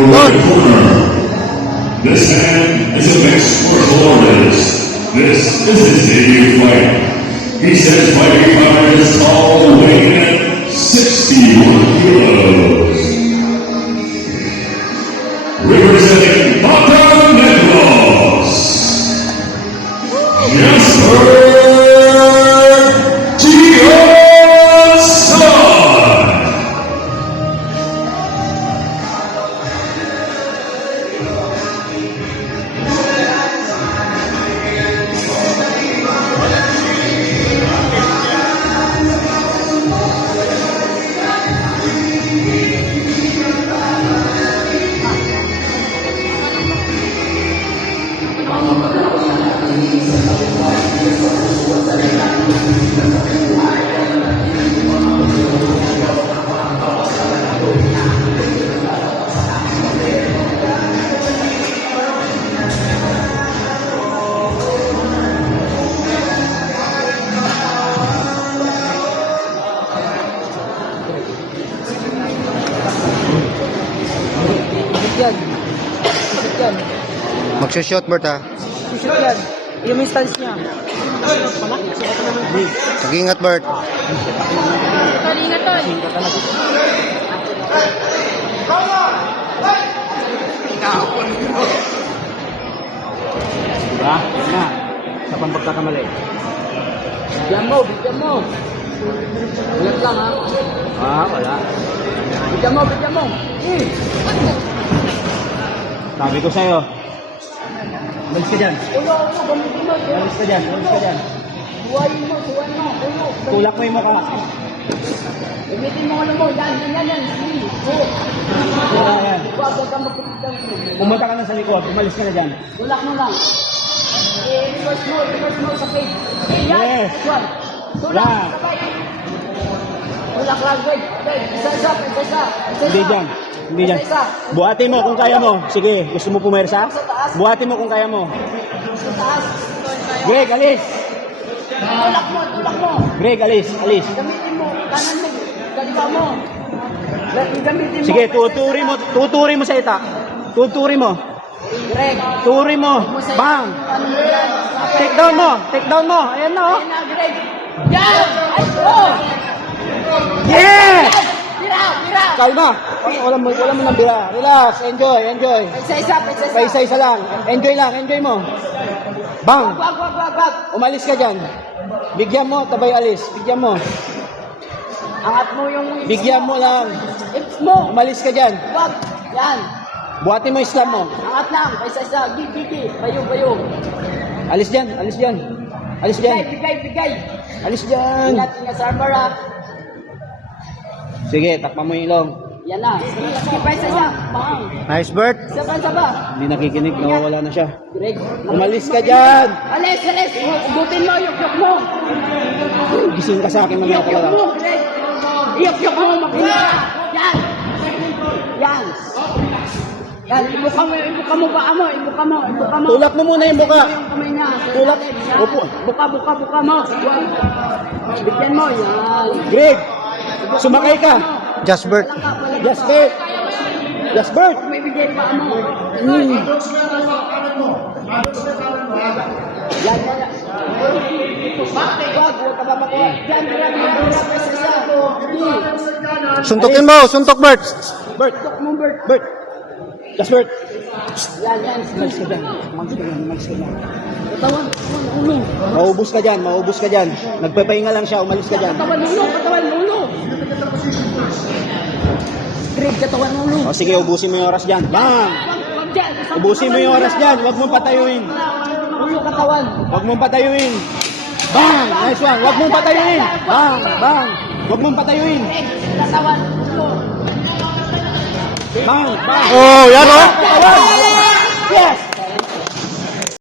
Good. This man is a mixed martial artist. This is his debut fight. He says fighting power is tall, weighing at 61 kilos. Representing Bata Negros, Jasper Gianson. Yan. Shoot yan. Magsushot, Bert, ha? Shoot yan. Yung may stance niya. Mag-ingat, Bert. Ingat tol. Diba? Yan na. Sa pagkakamali. Bigyan mo, bigyan mo. Ulat lang ha. Wala. Bigyan mo, bigyan mo. Sabi ko sa'yo. Umalis ka dyan. Ulo, gamitin mo. Umalis ka dyan. Umalis ka dyan. Buhayin mo, buhayin mo. Ulo. Tulak mo yung mukha. Gamitin mo ulo mo. Yan. Yan. Huwag ka magpapitang. Pumunta ka na sa likod. Umalis ka na dyan. Tulak mo lang. Reverse mo sa page. Yan. Yes. One. Tulak. Yan. Sabay. Tulak lang, wait. Isa. Hindi dyan. Hindi dyan. Buhatin mo kung kaya mo. Sige, gusto mo pumersa? Buhatin mo kung kaya mo. Sa taas. Greg, alis. Tulak mo. Greg, alis. Alis. Gamitin mo. Kanan mo. Kaliwa mo. Gamitin mo. Sige, tuturi mo. Tuturi mo sa ita. Tuturi mo. Greg. Turi mo. Bang. Ano mo yan? Take down mo. Take down mo. Ayan na, oh. Ayan na, Greg. Yan! Ay, oh! Yeah! Pira! Kalma. Wala mo nang bira. Relax. Enjoy. Isa. Paisa-isa lang. Enjoy mo. Bang. Wag. Umalis ka dyan. Bigyan mo, tabay alis. Bigyan mo. Angat mo yung... Bigyan mo lang. Hips mo. Umalis ka dyan. Wag. Yan. Buhatin mo Islam mo. Angat lang. Isa. Gigi. Bayo. Alis dyan. Bigay. Alis dyan. Ingat sa armor ha. Sige, takpan mo yung ilong. Yan na. Sige pa isa. Bang. Nice, Bert. Saba. Hindi nakikinig. Nawawala na siya. Greg. Umalis ka dyan. Alis. Ubutin mo. Yok mo. Gising ka sa akin mamaya Yok pala. mo. Greg. Yok mo. Makina. Yan. Ibuka mo ba mo. Tulak mo muna yung buka. Yung kamay niya. Tulak. Opo. Buka mo. Bigyan mo. Yan. Greg, sumakay ka. Just, Bert. Jasper. May bigyan pa mo. Yan. Wag ka ba makuha. Yan. Suntukin mo. Suntok, Bert. Bert. Mo, Bert. Bert. Jasper. Yan. Umalis ka dyan. Katawan. Ulo. Maubos ka dyan. Nagpapahinga lang siya. Umalis ka dyan. Katawan ulo. Greg, katawan ulo. O sige, ubusin mo yung oras dyan. Bang! Wag dyan. Ubusin mo yung oras dyan. Huwag mong patayuin. Ulo, katawan. Bang! Nice one. Huwag mong patayuin. Bang! Huwag mong patayuin. Greg, katawan ulo. Bang! Oh, yan, oh. Katawan! Yes!